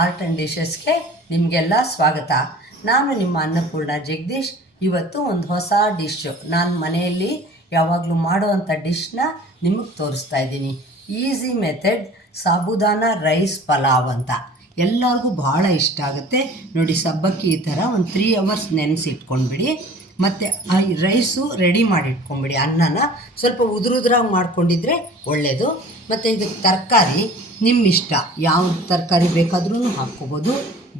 Art and ಡಿಶಸ್ಗೆ ನಿಮಗೆಲ್ಲ ಸ್ವಾಗತ. ನಾನು ನಿಮ್ಮ ಅನ್ನಪೂರ್ಣ ಜಗದೀಶ್. ಇವತ್ತು ಒಂದು ಹೊಸ ಡಿಶ್ಶು ನಾನು ಮನೆಯಲ್ಲಿ ಯಾವಾಗಲೂ ಮಾಡುವಂಥ ಡಿಶ್ನ ನಿಮಗೆ ತೋರಿಸ್ತಾ ಇದ್ದೀನಿ. Easy method sabudana rice pulao ಅಂತ. ಎಲ್ಲರಿಗೂ ಭಾಳ ಇಷ್ಟ ಆಗುತ್ತೆ. ನೋಡಿ ಸಬ್ಬಕ್ಕಿ ಈ ಥರ ಒಂದು ತ್ರೀ ಅವರ್ಸ್ ನೆನೆಸಿಟ್ಕೊಂಡ್ಬಿಡಿ ಮತ್ತು ಆ ರೈಸು ರೆಡಿ ಮಾಡಿ ಇಟ್ಕೊಂಬಿಡಿ ಅನ್ನನ ಸ್ವಲ್ಪ ಉದುರುದ್ರಾಗಿ ಮಾಡ್ಕೊಂಡಿದ್ರೆ ಒಳ್ಳೆಯದು ಮತ್ತು ಇದಕ್ಕೆ ತರಕಾರಿ. ನಿಮ್ಮ ಇಷ್ಟ ಯಾವ ತರಕಾರಿ ಬೇಕಾದ್ರೂ ಹಾಕ್ಕೋಬೋದು.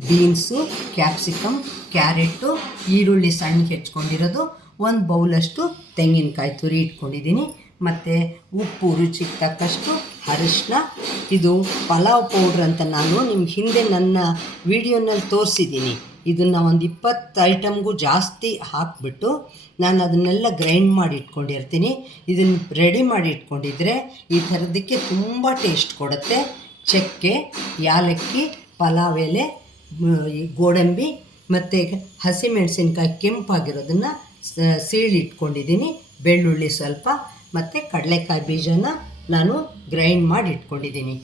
ಬೀನ್ಸು, ಕ್ಯಾಪ್ಸಿಕಮ್, ಕ್ಯಾರೆಟು, ಈರುಳ್ಳಿ ಸಣ್ಣ ಹೆಚ್ಕೊಂಡಿರೋದು, ಒಂದು ಬೌಲಷ್ಟು ತೆಂಗಿನಕಾಯಿ ತುರಿ ಇಟ್ಕೊಂಡಿದ್ದೀನಿ. ಮತ್ತು ಉಪ್ಪು ರುಚಿಗೆ ತಕ್ಕಷ್ಟು ಅರಿಶಿನ ಇದು ಪಲಾವ್ ಪೌಡ್ರ್ ಅಂತ ನಾನು ನಿಮ್ಗೆ ಹಿಂದೆ ನನ್ನ ವಿಡಿಯೋನಲ್ಲಿ ತೋರಿಸಿದ್ದೀನಿ. ಇದನ್ನು ಒಂದು ಇಪ್ಪತ್ತು ಐಟಮ್ಗೂ ಜಾಸ್ತಿ ಹಾಕಿಬಿಟ್ಟು ನಾನು ಅದನ್ನೆಲ್ಲ ಗ್ರೈಂಡ್ ಮಾಡಿ ಇಟ್ಕೊಂಡಿರ್ತೀನಿ. ಇದನ್ನು ರೆಡಿ ಮಾಡಿ ಇಟ್ಕೊಂಡಿದ್ರೆ ಈ ಥರದಕ್ಕೆ ತುಂಬ ಟೇಸ್ಟ್ ಕೊಡುತ್ತೆ. ಚಕ್ಕೆ, ಯಾಲಕ್ಕಿ, ಪಲಾವ್ ಎಲೆ ಗೋಡಂಬಿ ಮತ್ತು ಹಸಿಮೆಣಸಿನ್ಕಾಯಿ ಕೆಂಪಾಗಿರೋದನ್ನು ಸೀಳಿ ಇಟ್ಕೊಂಡಿದ್ದೀನಿ. ಬೆಳ್ಳುಳ್ಳಿ ಸ್ವಲ್ಪ ಮತ್ತು ಕಡಲೆಕಾಯಿ ಬೀಜನ ನಾನು ಗ್ರೈಂಡ್ ಮಾಡಿ ಇಟ್ಕೊಂಡಿದ್ದೀನಿ.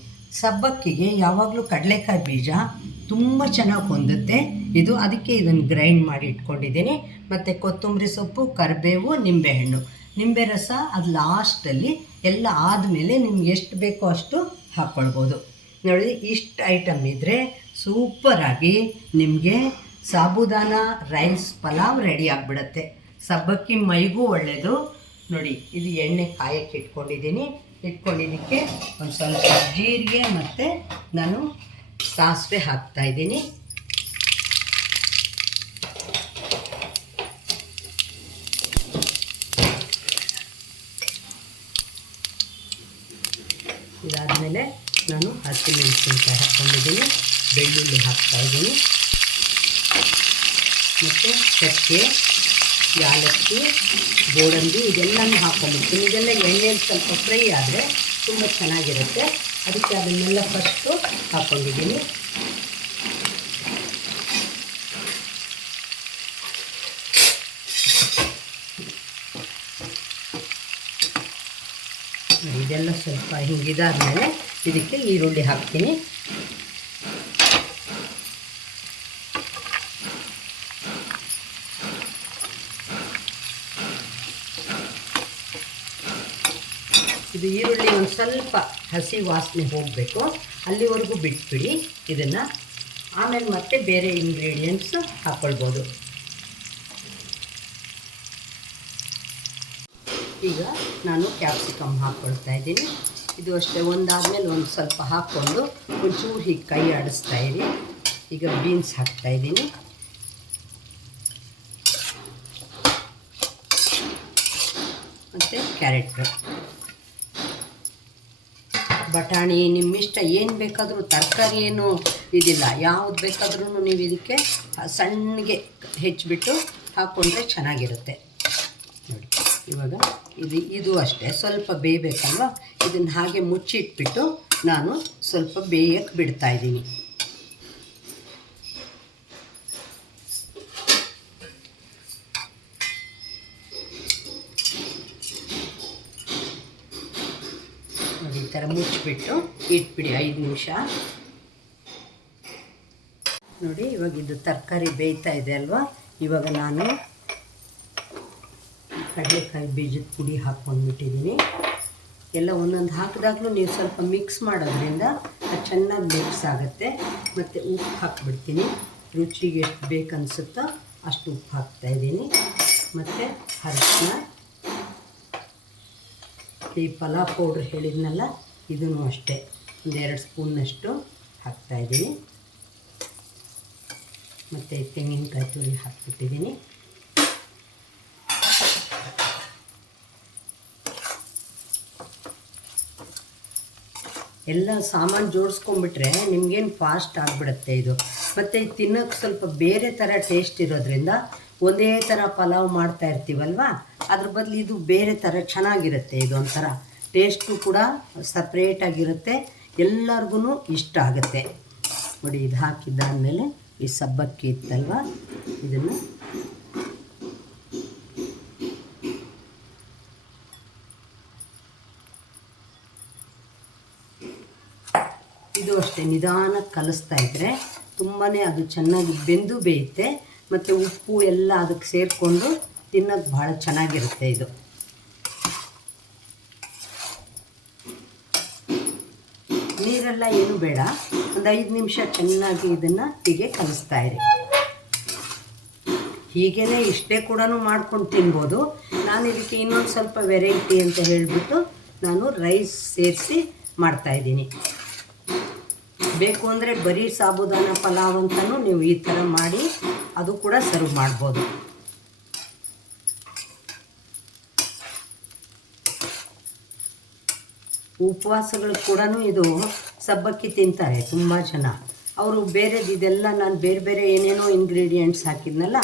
ಸಬ್ಬಕ್ಕಿಗೆ ಯಾವಾಗಲೂ ಕಡಲೆಕಾಯಿ ಬೀಜ ತುಂಬ ಚೆನ್ನಾಗಿ ಹೊಂದುತ್ತೆ. ಇದು ಅದಕ್ಕೆ ಇದನ್ನು ಗ್ರೈಂಡ್ ಮಾಡಿ ಇಟ್ಕೊಂಡಿದ್ದೀನಿ. ಮತ್ತು ಕೊತ್ತಂಬರಿ ಸೊಪ್ಪು, ಕರಿಬೇವು, ನಿಂಬೆಹಣ್ಣು. ನಿಂಬೆ ರಸ ಅದು ಲಾಸ್ಟಲ್ಲಿ ಎಲ್ಲ ಆದಮೇಲೆ ನಿಮ್ಗೆ ಎಷ್ಟು ಬೇಕೋ ಅಷ್ಟು ಹಾಕ್ಕೊಳ್ಬೋದು ನೋಡಿ, ಇಷ್ಟು ಐಟಮ್ ಇದ್ದರೆ ಸೂಪರಾಗಿ ನಿಮಗೆ ಸಾಬುದಾನ ರೈಸ್ ಪಲಾವ್ ರೆಡಿ ಆಗಿಬಿಡುತ್ತೆ. ಸಬ್ಬಕ್ಕಿ ಮೈಗೂ ಒಳ್ಳೆಯದು ನೋಡಿ, ಇದು ಎಣ್ಣೆ ಕಾಯಕ್ಕೆ ಇಟ್ಕೊಂಡಿದ್ದೀನಿ. ಇಟ್ಕೊಂಡಿದ್ದಕ್ಕೆ ಒಂದು ಸ್ವಲ್ಪ ಜೀರಿಗೆ ಮತ್ತು ನಾನು ಸಾಸಿವೆ ಹಾಕ್ತಾ ಇದ್ದೀನಿ. ಇದಾದಮೇಲೆ ನಾನು ಹಸಿಮೆಣಸಿನ್ಕಾಯಿ ಹಾಕ್ಕೊಂಡಿದ್ದೀನಿ. ಬೆಳ್ಳುಳ್ಳಿ ಹಾಕ್ತಾ ಇದ್ದೀನಿ. ಮತ್ತು ಚಕ್ಕೆ, ಯಾಲಕ್ಕಿ, ಗೋಡಂಬಿ, ಇದೆಲ್ಲನೂ ಹಾಕ್ಕೊಂಡ್ಬಿಡ್ತೀನಿ ಇದೆಲ್ಲ ಎಣ್ಣೆಯಲ್ಲಿ ಸ್ವಲ್ಪ ಫ್ರೈ ಆದರೆ ತುಂಬ ಚೆನ್ನಾಗಿರುತ್ತೆ. ಅದಕ್ಕೆ ಅದನ್ನೆಲ್ಲ ಫಸ್ಟು ಹಾಕ್ಕೊಂಡಿದ್ದೀನಿ ಇದೆಲ್ಲ ಸ್ವಲ್ಪ ಹಿಂಗಿದಾದ್ಮೇಲೆ ಇದಕ್ಕೆ ಈರುಳ್ಳಿ ಹಾಕ್ತೀನಿ. ಇದು ಈರುಳ್ಳಿ ಒಂದು ಸ್ವಲ್ಪ ಹಸಿ ವಾಸನೆ ಹೋಗಬೇಕು. ಅಲ್ಲಿವರೆಗೂ ಬಿಟ್ಬಿಡಿ. ಇದನ್ನು ಆಮೇಲೆ ಮತ್ತೆ ಬೇರೆ ಇಂಗ್ರೀಡಿಯೆಂಟ್ಸ್ ಹಾಕ್ಕೊಳ್ಬೋದು ಈಗ ನಾನು ಕ್ಯಾಪ್ಸಿಕಮ್ ಹಾಕ್ಕೊಳ್ತಾ ಇದ್ದೀನಿ. ಇದು ಅಷ್ಟೇ, ಒಂದಾದಮೇಲೆ ಒಂದು ಸ್ವಲ್ಪ ಹಾಕ್ಕೊಂಡು ಒಂಚೂರು ಹೀಗೆ ಕೈ ಆಡಿಸ್ತಾ ಇರಿ. ಈಗ ಬೀನ್ಸ್ ಹಾಕ್ತಾ ಇದ್ದೀನಿ. ಮತ್ತು ಕ್ಯಾರೆಟ್ ಬಟಾಣಿ, ನಿಮ್ಮಿಷ್ಟ ಏನು ಬೇಕಾದರೂ ತರಕಾರಿ ಏನು ಇದಿಲ್ಲ. ಯಾವ್ದು ಬೇಕಾದ್ರೂ ನೀವು ಇದಕ್ಕೆ ಸಣ್ಣಗೆ ಹೆಚ್ಚಿಬಿಟ್ಟು ಹಾಕ್ಕೊಂಡ್ರೆ ಚೆನ್ನಾಗಿರುತ್ತೆ. ನೋಡಿ, ಇವಾಗ ಇದು ಇದು ಅಷ್ಟೇ. ಸ್ವಲ್ಪ ಬೇಯಬೇಕಲ್ವ? ಇದನ್ನು ಹಾಗೆ ಮುಚ್ಚಿಟ್ಬಿಟ್ಟು ನಾನು ಸ್ವಲ್ಪ ಬೇಯಕ್ಕೆ ಬಿಡ್ತಾ ಥರ ಮುಚ್ಚಿಬಿಟ್ಟು ಇಟ್ಬಿಡಿ ಐದು ನಿಮಿಷ. ನೋಡಿ, ಇವಾಗ ಇದು ತರಕಾರಿ ಬೇಯ್ತಾ ಇದೆ ಅಲ್ವಾ? ಇವಾಗ ನಾನು ಕಡಲೆಕಾಯಿ ಬೀಜದ ಪುಡಿ ಹಾಕ್ಕೊಂಡ್ಬಿಟ್ಟಿದ್ದೀನಿ. ಎಲ್ಲ ಒಂದೊಂದು ಹಾಕಿದಾಗಲೂ ನೀವು ಸ್ವಲ್ಪ ಮಿಕ್ಸ್ ಮಾಡೋದ್ರಿಂದ ಅದು ಚೆನ್ನಾಗಿ ಮಿಕ್ಸ್ ಆಗುತ್ತೆ. ಮತ್ತು ಉಪ್ಪು ಹಾಕ್ಬಿಡ್ತೀನಿ. ರುಚಿಗೆ ಎಷ್ಟು ಬೇಕನ್ಸುತ್ತೋ ಅಷ್ಟು ಉಪ್ಪು ಹಾಕ್ತಾಯಿದ್ದೀನಿ ಮತ್ತು ಅರಿಶಿನ, ಈ ಪಲಾವ್ ಪೌಡ್ರ್ ಹೇಳಿದ್ನಲ್ಲ ಇದನ್ನು ಅಷ್ಟೇ, ಒಂದೆರಡು ಸ್ಪೂನ್ನಷ್ಟು ಹಾಕ್ತಾಯಿದ್ದೀನಿ ಮತ್ತು ತೆಂಗಿನಕಾಯಿ ತುರಿ ಹಾಕ್ಬಿಟ್ಟಿದ್ದೀನಿ. ಎಲ್ಲ ಸಾಮಾನು ಜೋಡಿಸ್ಕೊಂಡ್ಬಿಟ್ರೆ ನಿಮಗೇನು ಫಾಸ್ಟ್ ಆಗಿಬಿಡುತ್ತೆ ಇದು. ಮತ್ತು ತಿನ್ನೋಕ್ಕೆ ಸ್ವಲ್ಪ ಬೇರೆ ಥರ ಟೇಸ್ಟ್ ಇರೋದ್ರಿಂದ ಒಂದೇ ಥರ ಪಲಾವ್ ಮಾಡ್ತಾ ಇರ್ತೀವಲ್ವ? ಅದ್ರ ಬದಲು ಇದು ಬೇರೆ ಥರ ಚೆನ್ನಾಗಿರುತ್ತೆ ಇದು ಒಂಥರ. ಟೇಸ್ಟು ಕೂಡ ಸಪ್ರೇಟಾಗಿರುತ್ತೆ ಎಲ್ಲರಿಗೂ ಇಷ್ಟ ಆಗುತ್ತೆ. ನೋಡಿ, ಇದು ಹಾಕಿದ್ದಾದಮೇಲೆ ಈ ಸಬ್ಬಕ್ಕಿ ಇತ್ತಲ್ವ? ಇದನ್ನು ಇದು ಅಷ್ಟೇ ನಿಧಾನಕ್ಕೆ ಕಲಿಸ್ತಾ ಇದ್ದರೆ ತುಂಬಾ ಅದು ಚೆನ್ನಾಗಿ ಬೆಂದು ಬೇಯುತ್ತೆ. ಮತ್ತು ಉಪ್ಪು ಎಲ್ಲ ಅದಕ್ಕೆ ಸೇರಿಕೊಂಡು ತಿನ್ನೋಕ್ಕೆ ಭಾಳ ಚೆನ್ನಾಗಿರುತ್ತೆ ಇದು. ನೀರೆಲ್ಲ ಏನು ಬೇಡ. ಒಂದು ಐದು ನಿಮಿಷ ಚೆನ್ನಾಗಿ ಇದನ್ನು ಹೀಗೆ ಕಲಿಸ್ತಾ ಇರಿ. ಹೀಗೇ ಇಷ್ಟೇ ಕೂಡ ಮಾಡ್ಕೊಂಡು ತಿನ್ಬೋದು. ನಾನು ಇದಕ್ಕೆ ಇನ್ನೊಂದು ಸ್ವಲ್ಪ ವೆರೈಟಿ ಅಂತ ಹೇಳಿಬಿಟ್ಟು ನಾನು ರೈಸ್ ಸೇರಿಸಿ ಮಾಡ್ತಾಯಿದ್ದೀನಿ ಬೇಕು ಅಂದರೆ ಬರೀ ಸಾಬುದಾನ ಪಲಾವ್ ಅಂತಲೂ ನೀವು ಈ ಥರ ಮಾಡಿ ಅದು ಕೂಡ ಸರ್ವ್ ಮಾಡ್ಬೋದು. ಉಪವಾಸಗಳು ಕೂಡ ಇದು ಸಬ್ಬಕ್ಕಿ ತಿಂತಾರೆ ತುಂಬ ಜನ. ಅವರು ಬೇರೆದು ಇದೆಲ್ಲ ನಾನು ಬೇರೆ ಬೇರೆ ಏನೇನೋ ಇಂಗ್ರೀಡಿಯೆಂಟ್ಸ್ ಹಾಕಿದ್ನಲ್ಲ,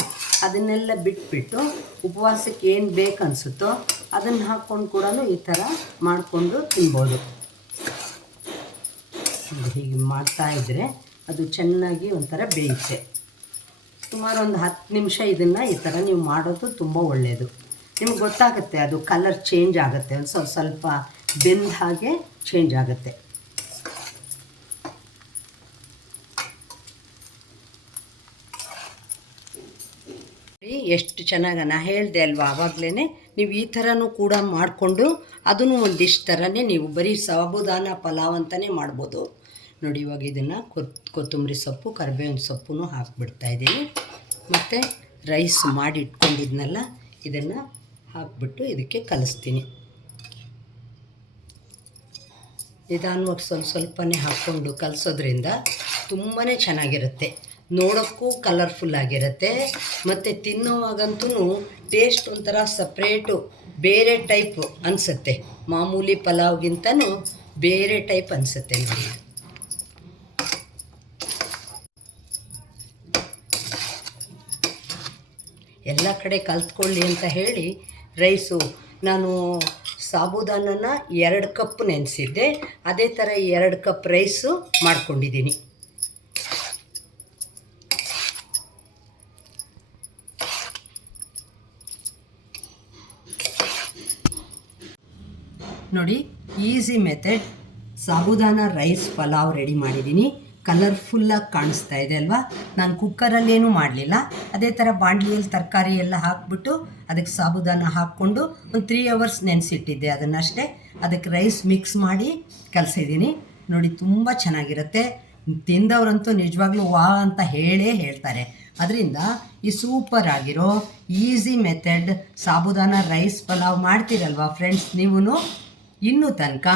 ಅದನ್ನೆಲ್ಲ ಬಿಟ್ಬಿಟ್ಟು ಉಪವಾಸಕ್ಕೆ ಏನು ಬೇಕು ಅನಿಸುತ್ತೋ ಅದನ್ನು ಹಾಕ್ಕೊಂಡು ಕೂಡ ಈ ಥರ ಮಾಡಿಕೊಂಡು ತಿನ್ಬೋದು. ಹೀಗೆ ಮಾಡ್ತಾ ಇದ್ದರೆ ಅದು ಚೆನ್ನಾಗಿ ಒಂಥರ ಬೇಯುತ್ತೆ. ಸುಮಾರು ಒಂದು ಹತ್ತು ನಿಮಿಷ ಇದನ್ನು ಈ ಥರ ನೀವು ಮಾಡೋದು ತುಂಬ ಒಳ್ಳೆಯದು ನಿಮ್ಗೆ ಗೊತ್ತಾಗುತ್ತೆ ಅದು ಕಲರ್ ಚೇಂಜ್ ಆಗುತ್ತೆ. ಒಂದು ಸ್ವಲ್ಪ ಸ್ವಲ್ಪ ಬೆಂದ ಹಾಗೆ ಚೇಂಜ್ ಆಗುತ್ತೆ. ಎಷ್ಟು ಚೆನ್ನಾಗಿ ನಾ ಹೇಳಿದೆ ಅಲ್ವಾ ಆವಾಗಲೇ ನೀವು ಈ ಥರನೂ ಕೂಡ ಮಾಡಿಕೊಂಡು ಅದನ್ನು ಒಂದು ಡಿಶ್ ಥರನೇ ನೀವು ಬರೀ ಸಾಬುದಾನ ಪಲಾವ್ ಅಂತಲೇ ಮಾಡ್ಬೋದು. ನೋಡಿ ಇವಾಗ ಇದನ್ನು ಕೊತ್, ಕೊತ್ತಂಬರಿ ಸೊಪ್ಪು, ಕರಿಬೇವಿನ ಸೊಪ್ಪು ಹಾಕ್ಬಿಡ್ತಾ ಇದ್ದೀನಿ. ಮತ್ತು ರೈಸ್ ಮಾಡಿ ಇಟ್ಕೊಂಡಿದ್ನಲ್ಲ ಇದನ್ನು ಹಾಕ್ಬಿಟ್ಟು ಇದಕ್ಕೆ ಕಲಿಸ್ತೀನಿ. ನಿಧಾನವಾಗಿ ಸ್ವಲ್ಪ ಸ್ವಲ್ಪನೇ ಹಾಕ್ಕೊಂಡು ಕಲಿಸೋದ್ರಿಂದ ತುಂಬಾ ಚೆನ್ನಾಗಿರುತ್ತೆ. ನೋಡೋಕ್ಕೂ ಕಲರ್ಫುಲ್ ಆಗಿರುತ್ತೆ. ಮತ್ತು ತಿನ್ನೋವಾಗಂತೂ ಟೇಸ್ಟ್ ಒಂಥರ ಸಪ್ರೇಟು ಬೇರೆ ಟೈಪ್ ಅನಿಸುತ್ತೆ. ಮಾಮೂಲಿ ಪಲಾವ್ಗಿಂತನೂ ಬೇರೆ ಟೈಪ್ ಅನಿಸುತ್ತೆ ನೋಡಿ. ಎಲ್ಲ ಕಡೆ ಕಲ್ತ್ಕೊಳ್ಳಿ ಅಂತ ಹೇಳಿ ರೈಸು. ನಾನು ಸಾಬುದಾನನ ಎರಡು ಕಪ್ ನೆನೆಸಿದ್ದೆ. ಅದೇ ಥರ ಎರಡು ಕಪ್ ರೈಸು ಮಾಡ್ಕೊಂಡಿದ್ದೀನಿ. ನೋಡಿ easy method sabudana rice pulao ready ಮಾಡಿದ್ದೀನಿ. ಕಲರ್ಫುಲ್ಲಾಗಿ ಕಾಣಿಸ್ತಾ ಇದೆ ಅಲ್ವಾ? ನಾನು ಕುಕ್ಕರಲ್ಲೇನೂ ಮಾಡಲಿಲ್ಲ. ಅದೇ ಥರ ಬಾಂಡ್ಲಿಯಲ್ಲಿ ತರಕಾರಿ ಎಲ್ಲ ಹಾಕ್ಬಿಟ್ಟು ಅದಕ್ಕೆ ಸಾಬುದಾನ ಹಾಕ್ಕೊಂಡು ಒಂದು ತ್ರೀ ಅವರ್ಸ್ ನೆನೆಸಿಟ್ಟಿದ್ದೆ ಅದನ್ನಷ್ಟೇ. ಅದಕ್ಕೆ ರೈಸ್ ಮಿಕ್ಸ್ ಮಾಡಿ ಕಲಸಿದ್ದೀನಿ. ನೋಡಿ, ತುಂಬ ಚೆನ್ನಾಗಿರುತ್ತೆ. ತಿಂದವರಂತೂ ನಿಜವಾಗ್ಲೂ ವಾ ಅಂತ ಹೇಳೇ ಹೇಳ್ತಾರೆ. ಅದರಿಂದ ಈ ಸೂಪರ್ ಆಗಿರೋ easy method sabudana rice pulao ಮಾಡ್ತೀರಲ್ವಾ friends ನೀವೂ ಇನ್ನೂ ತನಕ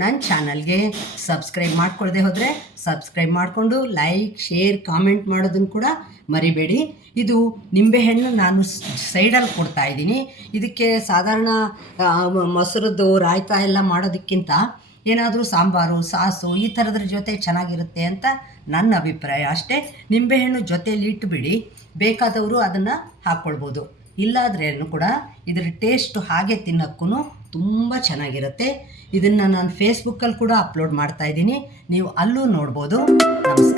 ನನ್ನ ಚಾನಲ್ಗೆ ಸಬ್ಸ್ಕ್ರೈಬ್ ಮಾಡ್ಕೊಳ್ಳದೆ ಹೋದರೆ ಸಬ್ಸ್ಕ್ರೈಬ್ ಮಾಡಿಕೊಂಡು ಲೈಕ್, ಶೇರ್, ಕಾಮೆಂಟ್ ಮಾಡೋದನ್ನು ಕೂಡ ಮರಿಬೇಡಿ. ಇದು ನಿಂಬೆಹಣ್ಣು ನಾನು ಸೈಡಲ್ಲಿ ಕೊಡ್ತಾ ಇದ್ದೀನಿ. ಇದಕ್ಕೆ ಸಾಧಾರಣ ಮೊಸರದ್ದು, ರಾಯ್ತ ಎಲ್ಲ ಮಾಡೋದಕ್ಕಿಂತ ಏನಾದರೂ ಸಾಂಬಾರು, ಸಾಸು ಈ ಥರದ್ರ ಜೊತೆ ಚೆನ್ನಾಗಿರುತ್ತೆ ಅಂತ ನನ್ನ ಅಭಿಪ್ರಾಯ ಅಷ್ಟೇ. ನಿಂಬೆಹಣ್ಣು ಜೊತೆಯಲ್ಲಿ ಇಟ್ಟುಬಿಡಿ ಬೇಕಾದವರು ಅದನ್ನು ಹಾಕ್ಕೊಳ್ಬೋದು ಇಲ್ಲಾದ್ರೇನು ಕೂಡ ಇದರ ಟೇಸ್ಟು ಹಾಗೆ ತಿನ್ನೋಕ್ಕೂ ತುಂಬ ಚೆನ್ನಾಗಿರುತ್ತೆ. ಇದನ್ನು ನಾನು ಫೇಸ್ಬುಕ್ಕಲ್ಲಿ ಕೂಡ ಅಪ್ಲೋಡ್ ಮಾಡ್ತಾ ಇದ್ದೀನಿ. ನೀವು ಅಲ್ಲೂ ನೋಡ್ಬೋದು. ನಮಸ್ಕಾರ.